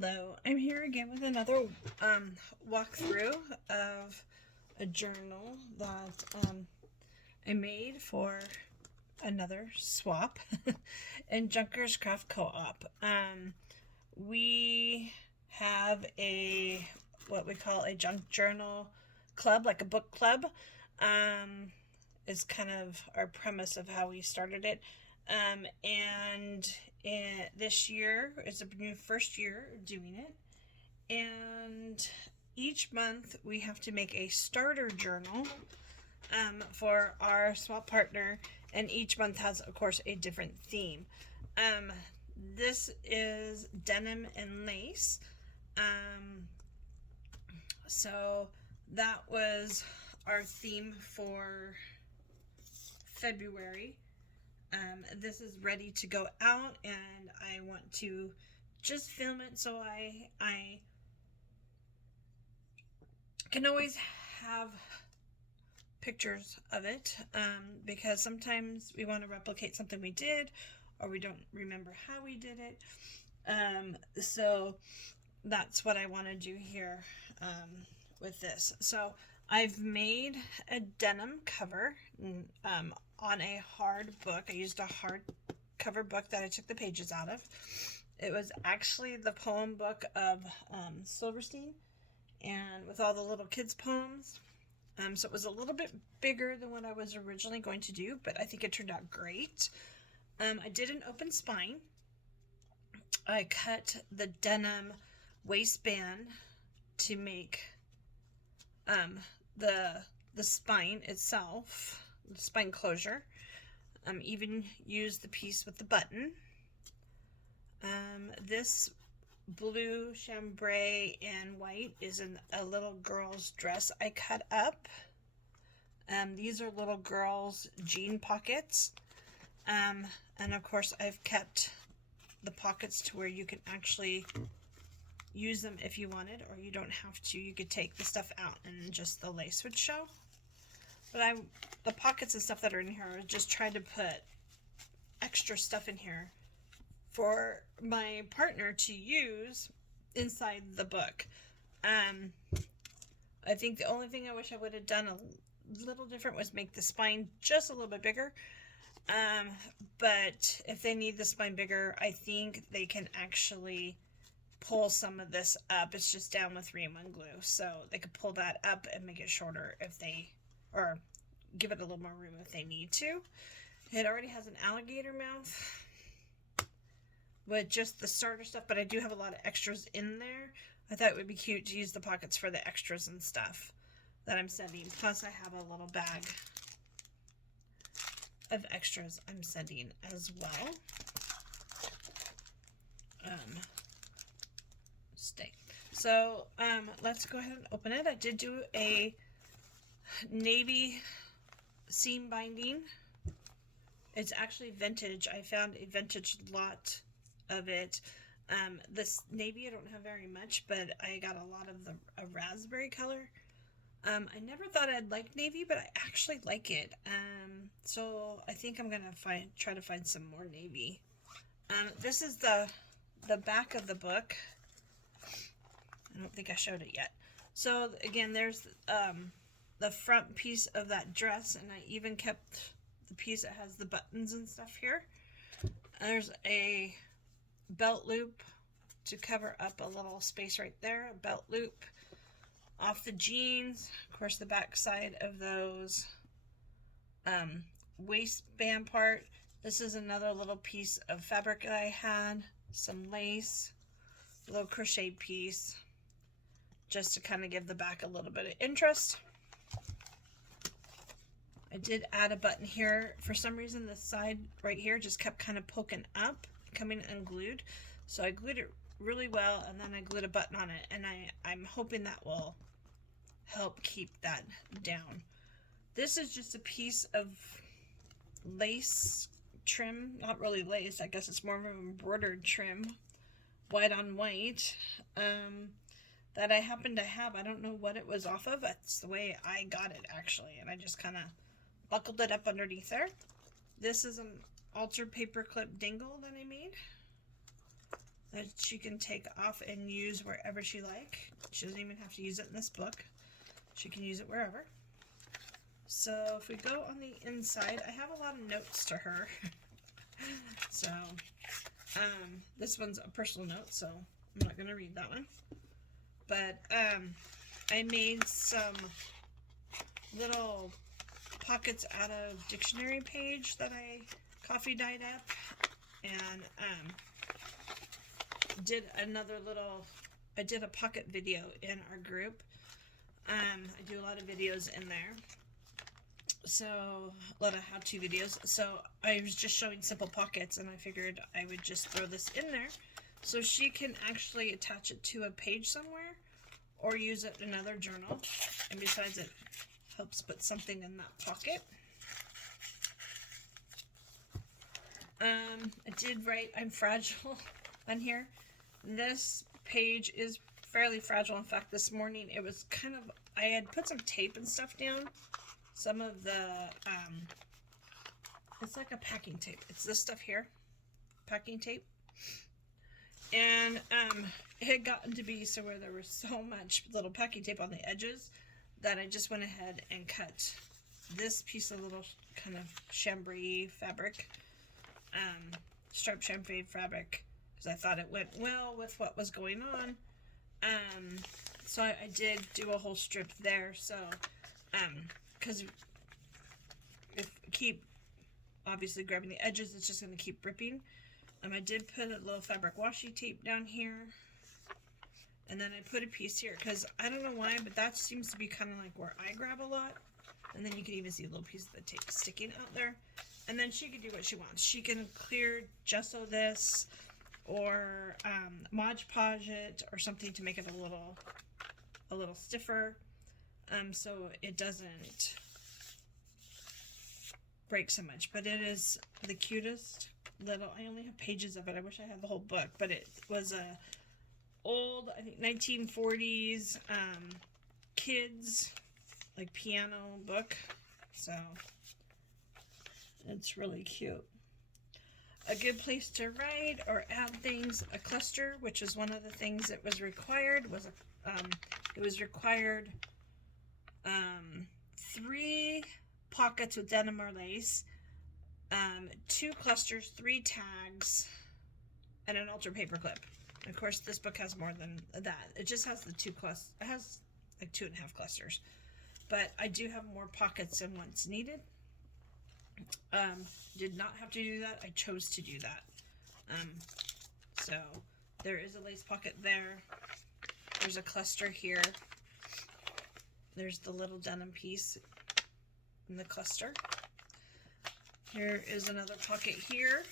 Hello, I'm here again with another walkthrough of a journal that I made for another swap in Junkers Craft Co-op. We have what we call a junk journal club, like a book club. Is kind of our premise of how we started it. This year is a new first year doing it, and each month we have to make a starter journal for our swap partner, and each month has, of course, a different theme. This is denim and lace. So that was our theme for February. This is ready to go out, and I want to just film it so I can always have pictures of it, because sometimes we want to replicate something we did, or we don't remember how we did it. So that's what I want to do here with this. So I've made a denim cover on a hard book. I used a hard cover book that I took the pages out of. It was actually the poem book of Silverstein, and with all the little kids' poems. So it was a little bit bigger than what I was originally going to do, but I think it turned out great. I did an open spine. I cut the denim waistband to make the spine itself, the spine closure. Even used the piece with the button. This blue chambray and white is a little girl's dress I cut up. These are little girls' jean pockets. And of course I've kept the pockets to where you can actually use them if you wanted, or you don't have to. You could take the stuff out and just the lace would show. But the pockets and stuff that are in here, I just tried to put extra stuff in here for my partner to use inside the book. I think the only thing I wish I would have done a little different was make the spine just a little bit bigger. But if they need the spine bigger, I think they can actually pull some of this up. It's just down with 3-in-1 glue, so they could pull that up and make it shorter if they, or give it a little more room if they need to. It already has an alligator mouth with just the starter stuff, but I do have a lot of extras in there. I thought it would be cute to use the pockets for the extras and stuff that I'm sending. Plus I have a little bag of extras I'm sending as well. So let's go ahead and open it. I did do a navy seam binding. It's actually vintage. I found a vintage lot of it. This navy I don't have very much, but I got a lot of a raspberry color. I never thought I'd like navy, but I actually like it. So I think I'm gonna try to find some more navy. This is the back of the book. I don't think I showed it yet. So again, there's the front piece of that dress, and I even kept the piece that has the buttons and stuff here. There's a belt loop to cover up a little space right there, a belt loop off the jeans. Of course, the back side of those waistband part. This is another little piece of fabric that I had, some lace, a little crochet piece, just to kind of give the back a little bit of interest. I did add a button here. For some reason, this side right here just kept kind of poking up, coming unglued. So I glued it really well, and then I glued a button on it, and I'm hoping that will help keep that down. This is just a piece of lace trim, not really lace, I guess it's more of an embroidered trim, white on white, that I happen to have. I don't know what it was off of. That's the way I got it, actually, and I just kind of buckled it up underneath there. This is an altered paper clip dingle that I made. that she can take off and use wherever she like. She doesn't even have to use it in this book. She can use it wherever. So if we go on the inside, I have a lot of notes to her. So this one's a personal note, so I'm not going to read that one. But I made some little pockets out of dictionary page that I coffee dyed up, and I did a pocket video in our group. I do a lot of videos in there, so a lot of how-to videos. So I was just showing simple pockets, and I figured I would just throw this in there so she can actually attach it to a page somewhere or use it in another journal. And besides, it helps put something in that pocket. I did write I'm fragile on here. This page is fairly fragile. In fact, this morning it was kind of, I had put some tape and stuff down. Some of the, it's like a packing tape. It's this stuff here, packing tape. And it had gotten to be so where there was so much little packing tape on the edges that I just went ahead and cut this piece of little kind of chambray fabric, striped chambray fabric, because I thought it went well with what was going on. So I did do a whole strip there. So, because if I keep obviously grabbing the edges, it's just going to keep ripping. I did put a little fabric washi tape down here, and then I put a piece here because I don't know why, but that seems to be kind of like where I grab a lot. And then you can even see a little piece of the tape sticking out there. And then she can do what she wants. She can clear gesso this, or Mod Podge it, or something to make it a little stiffer, so it doesn't break so much. But it is the cutest little, I only have pages of it. I wish I had the whole book, but it was a old, I think 1940s kids like piano book, so it's really cute. A good place to write or add things, a cluster, which is one of the things that was required, was it was required 3 pockets with denim or lace, 2 clusters, 3 tags, and an altar paper clip. Of course, this book has more than that. It just has the 2 clusters. It has like 2.5 clusters, but I do have more pockets than what's needed. Did not have to do that. I chose to do that. So there is a lace pocket there. There's a cluster here. There's the little denim piece in the cluster. Here is another pocket here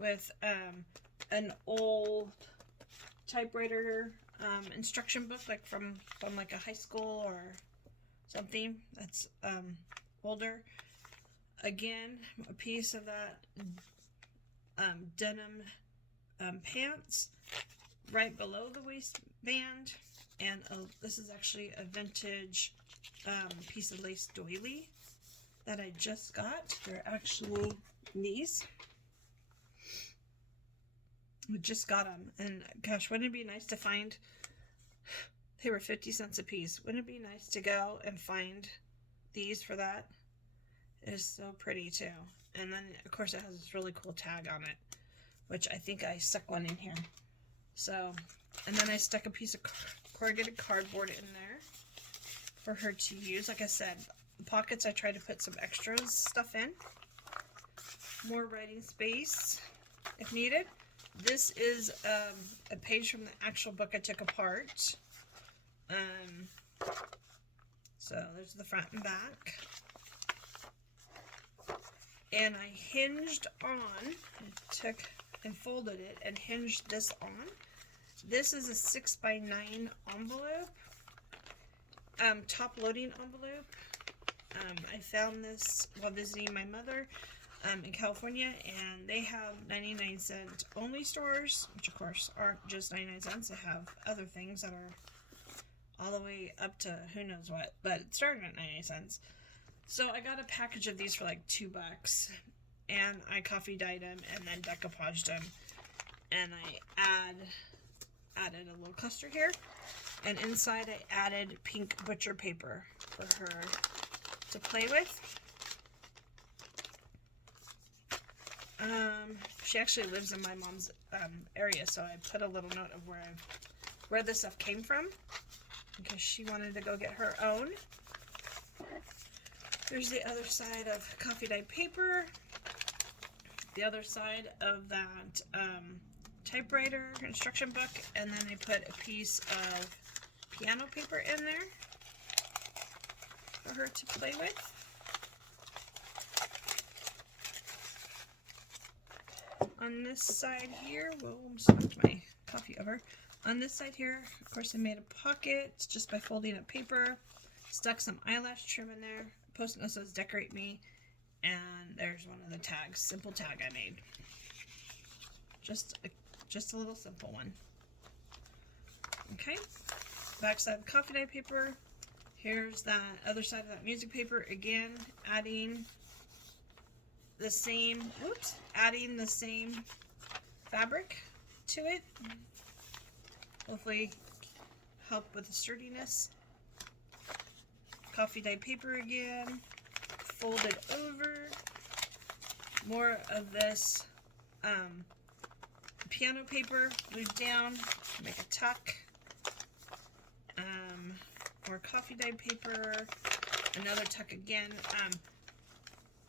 with an old typewriter instruction book, like from like a high school or something that's older. Again, a piece of that denim pants right below the waistband, and this is actually a vintage piece of lace doily that I just got. They're actually these. We just got them, and gosh, wouldn't it be nice to find, they were 50 cents a piece. Wouldn't it be nice to go and find these for that? It is so pretty too. And then of course it has this really cool tag on it, which I think I stuck one in here. So, and then I stuck a piece of corrugated cardboard in there for her to use. Like I said, the pockets I try to put some extras stuff in. More writing space if needed. This is a page from the actual book I took apart. So there's the front and back. And I hinged on, I took and folded it and hinged this on. This is a 6x9 envelope, top loading envelope. I found this while visiting my mother in California, and they have 99-cent only stores, which of course aren't just 99 cents. They have other things that are all the way up to who knows what, but it started at 99 cents. So I got a package of these for like $2, and I coffee dyed them and then decoupaged them. and I added a little cluster here, and inside I added pink butcher paper for her to play with. She actually lives in my mom's area, so I put a little note of where this stuff came from, because she wanted to go get her own. Here's the other side of coffee dyed paper. The other side of that typewriter instruction book, and then I put a piece of piano paper in there for her to play with. On this side here, whoa, almost knocked my coffee over. On this side here, of course, I made a pocket just by folding up paper, stuck some eyelash trim in there. Post-it note says "Decorate Me," and there's one of the tags, simple tag I made. Just a little simple one. Okay, back side of coffee dye paper. Here's that other side of that music paper again, adding the same fabric to it. Hopefully help with the sturdiness. Coffee dye paper again, folded over. More of this piano paper glued down to make a tuck. More coffee dye paper, another tuck again.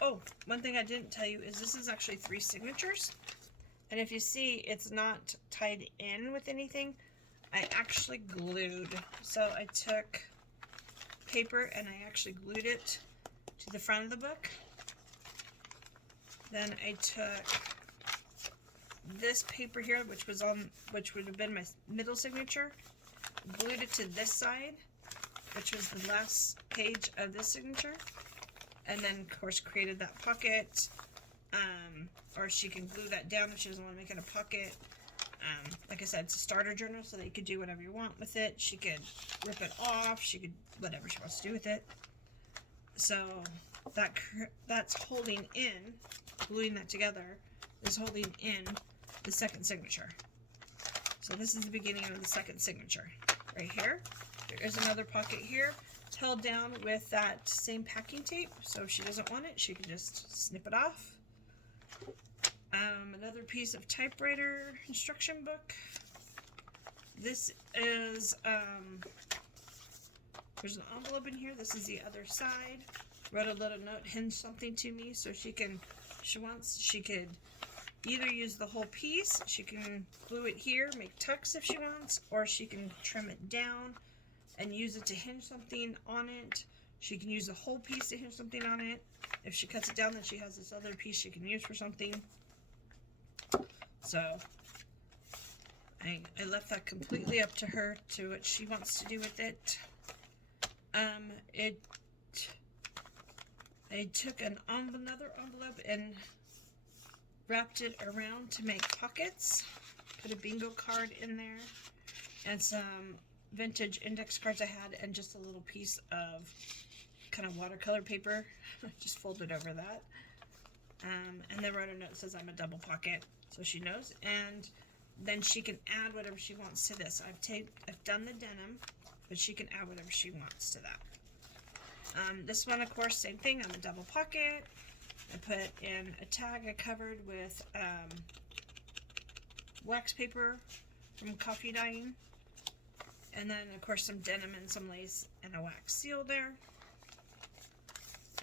Oh, one thing I didn't tell you is this is actually 3 signatures. And if you see, it's not tied in with anything. I actually glued. So I took paper and I actually glued it to the front of the book. Then I took this paper here, which would have been my middle signature, glued it to this side, which was the last page of this signature, and then of course created that pocket. Or she can glue that down if she doesn't want to make it a pocket. Like I said, it's a starter journal, so that you could do whatever you want with it. She could rip it off. She could whatever she wants to do with it. So that's holding in, gluing that together is holding in the second signature. So this is the beginning of the second signature right here. There is another pocket here, held down with that same packing tape. So if she doesn't want it, she can just snip it off. Another piece of typewriter instruction book. This is, there's an envelope in here. This is the other side. Wrote a little note, hinge something to me, so she could either use the whole piece, she can glue it here, make tucks if she wants, or she can trim it down and use it to hinge something on it. She can use the whole piece to hinge something on it. If she cuts it down, then she has this other piece she can use for something. So I left that completely up to her, to what she wants to do with it. I took another envelope and wrapped it around to make pockets. Put a bingo card in there and some vintage index cards I had, and just a little piece of kind of watercolor paper. Just folded over that. And then wrote a note that says I'm a double pocket, so she knows. And then she can add whatever she wants to this. I've done the denim, but she can add whatever she wants to that. This one, of course, same thing. I'm a double pocket. I put in a tag I covered with wax paper from coffee dyeing. And then, of course, some denim and some lace and a wax seal there.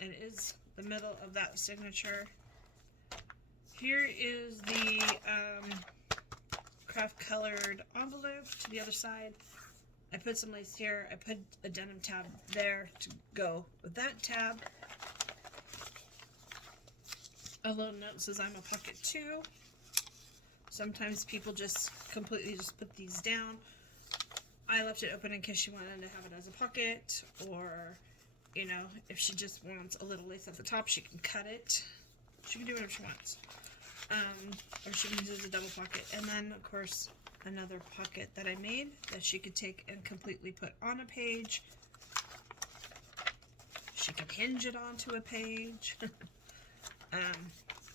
It is the middle of that signature. Here is the craft colored envelope to the other side. I put some lace here. I put a denim tab there to go with that tab. A little note says I'm a pocket too. Sometimes people just completely just put these down. I left it open in case she wanted to have it as a pocket, or, you know, if she just wants a little lace at the top, she can cut it. She can do whatever she wants. Or she can use it as a double pocket. And then, of course, another pocket that I made that she could take and completely put on a page. She can hinge it onto a page.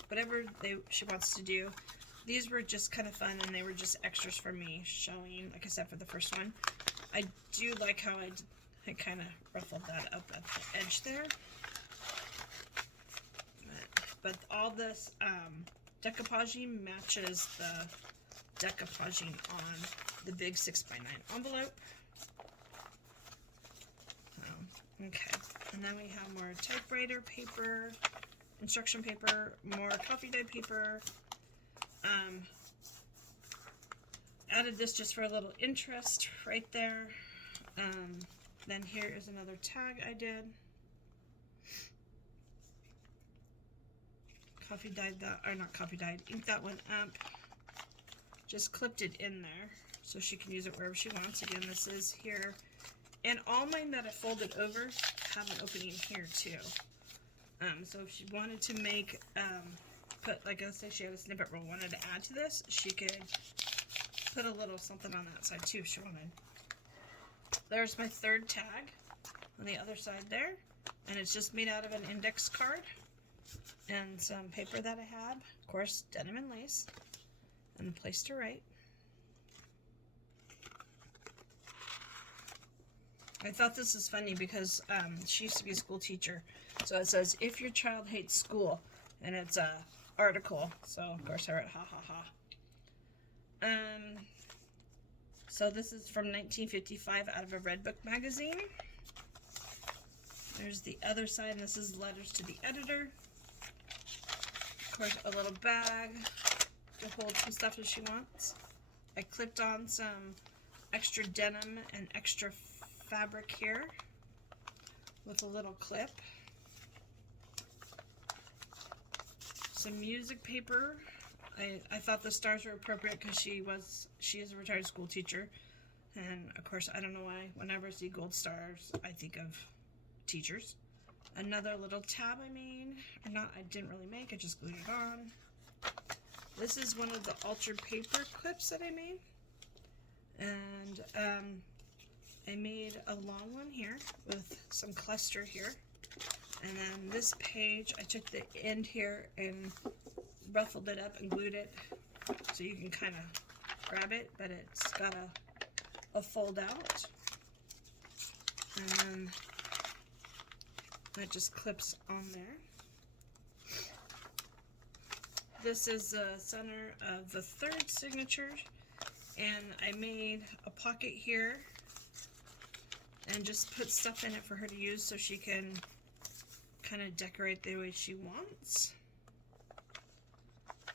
Whatever she wants to do. these were just kind of fun, and they were just extras for me showing, like I said, for the first one. I do like how I kind of ruffled that up at the edge there. But all this decoupaging matches the decoupaging on the big 6x9 envelope. Okay, and then we have more typewriter paper, instruction paper, more coffee dye paper. Added this just for a little interest right there. Then here is another tag I did. Coffee dyed that, or not coffee dyed, inked that one up. Just clipped it in there so she can use it wherever she wants. Again, this is here. And all mine that I folded over have an opening here too. So if she wanted to make, like let's say she had a snippet roll, wanted to add to this, she could put a little something on that side too if she wanted. There's my third tag on the other side there. And it's just made out of an index card and some paper that I had. Of course, denim and lace. And a place to write. I thought this was funny because she used to be a school teacher. So it says, if your child hates school, and it's a article. So of course I wrote ha ha ha. So this is from 1955 out of a Red Book magazine. There's the other side, and this is letters to the editor. Of course, a little bag to hold some stuff if she wants. I clipped on some extra denim and extra fabric here with a little clip. Some music paper. I thought the stars were appropriate because she is a retired school teacher, and of course I don't know why whenever I see gold stars I think of teachers. Another little tab I made, or not, I didn't really make, I just glued it on. This is one of the altered paper clips that I made, and I made a long one here with some cluster here, and then this page I took the end here and ruffled it up and glued it so you can kind of grab it, but it's got a fold out, and then that just clips on there. This is the center of the third signature, and I made a pocket here and just put stuff in it for her to use so she can kind of decorate the way she wants.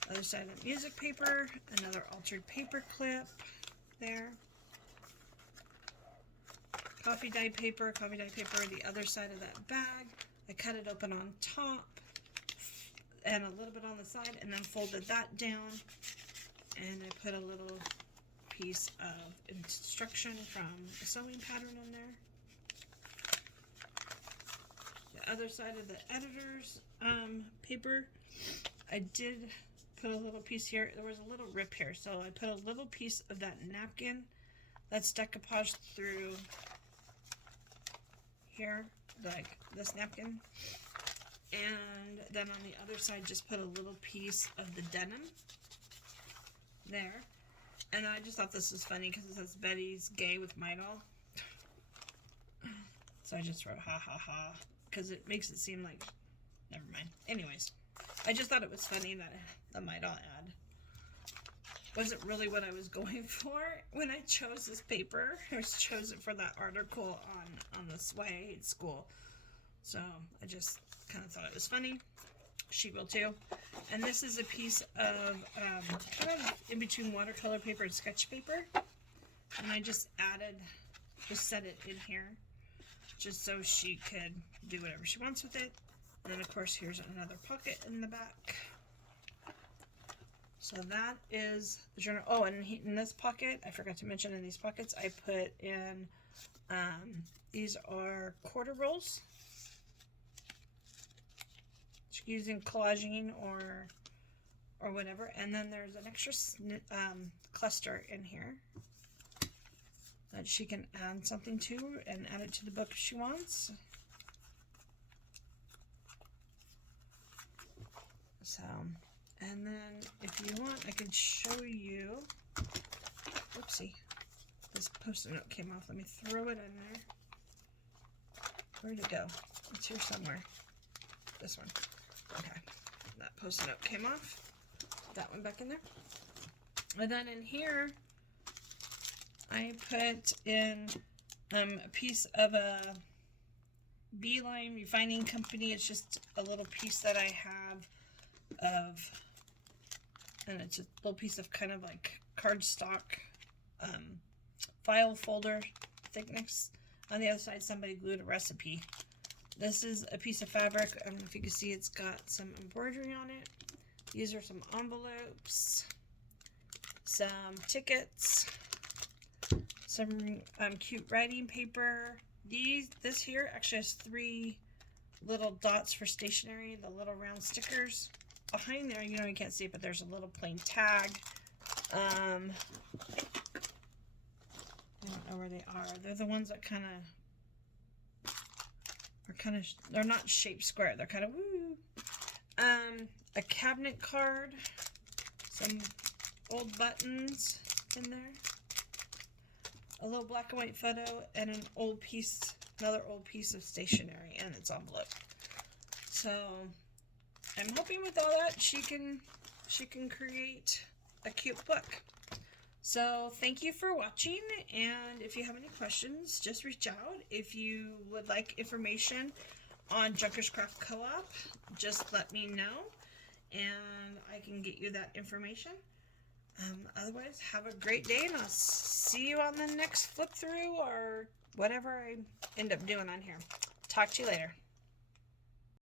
Other side of the music paper, another altered paper clip there. Coffee dye paper, the other side of that bag. I cut it open on top and a little bit on the side, and then folded that down, and I put a little piece of instruction from a sewing pattern in there. The other side of the editor's paper, I did put a little piece here. There was a little rip here, so I put a little piece of that napkin that's decoupaged through here, like this napkin, and then on the other side just put a little piece of the denim there. And I just thought this was funny because it says Betty's gay with Midol, so I just wrote ha ha ha because it makes it seem like, never mind. Anyways, I just thought it was funny that the Midol ad wasn't really what I was going for when I chose this paper. I chose it for that article on this Why I Hate School. So I just kind of thought it was funny. She will too. And this is a piece of kind of in between watercolor paper and sketch paper. And I just set it in here just so she could do whatever she wants with it. And then of course here's another pocket in the back. So that is the journal. Oh, and in this pocket, I forgot to mention in these pockets, I put in, these are quarter rolls. Using collaging or whatever. And then there's an extra cluster in here that she can add something to and add it to the book if she wants. So And then if you want, I can show you. Whoopsie. This post-it note came off. Let me throw it in there. Where'd it go? It's here somewhere. This one. Okay. That post-it note came off. That one back in there. And then in here, I put in a piece of a Beeline Refining Company. It's just a little piece that I have of, and it's a little piece of kind of like cardstock file folder thickness. On the other side, somebody glued a recipe. This is a piece of fabric. I don't know if you can see, it's got some embroidery on it. These are some envelopes, some tickets, some cute writing paper. This here actually has 3 little dots for stationery, the little round stickers. Behind there, you can't see it, but there's a little plain tag. I don't know where they are. They're the ones that they're not shaped square. They're kind of woo. A cabinet card, some old buttons in there, a little black and white photo, and another old piece of stationery and its envelope. So I'm hoping with all that she can create a cute book. So thank you for watching, and if you have any questions, just reach out. If you would like information on Junkers Craft Co-op, just let me know, and I can get you that information. Otherwise, have a great day, and I'll see you on the next flip through or whatever I end up doing on here. Talk to you later.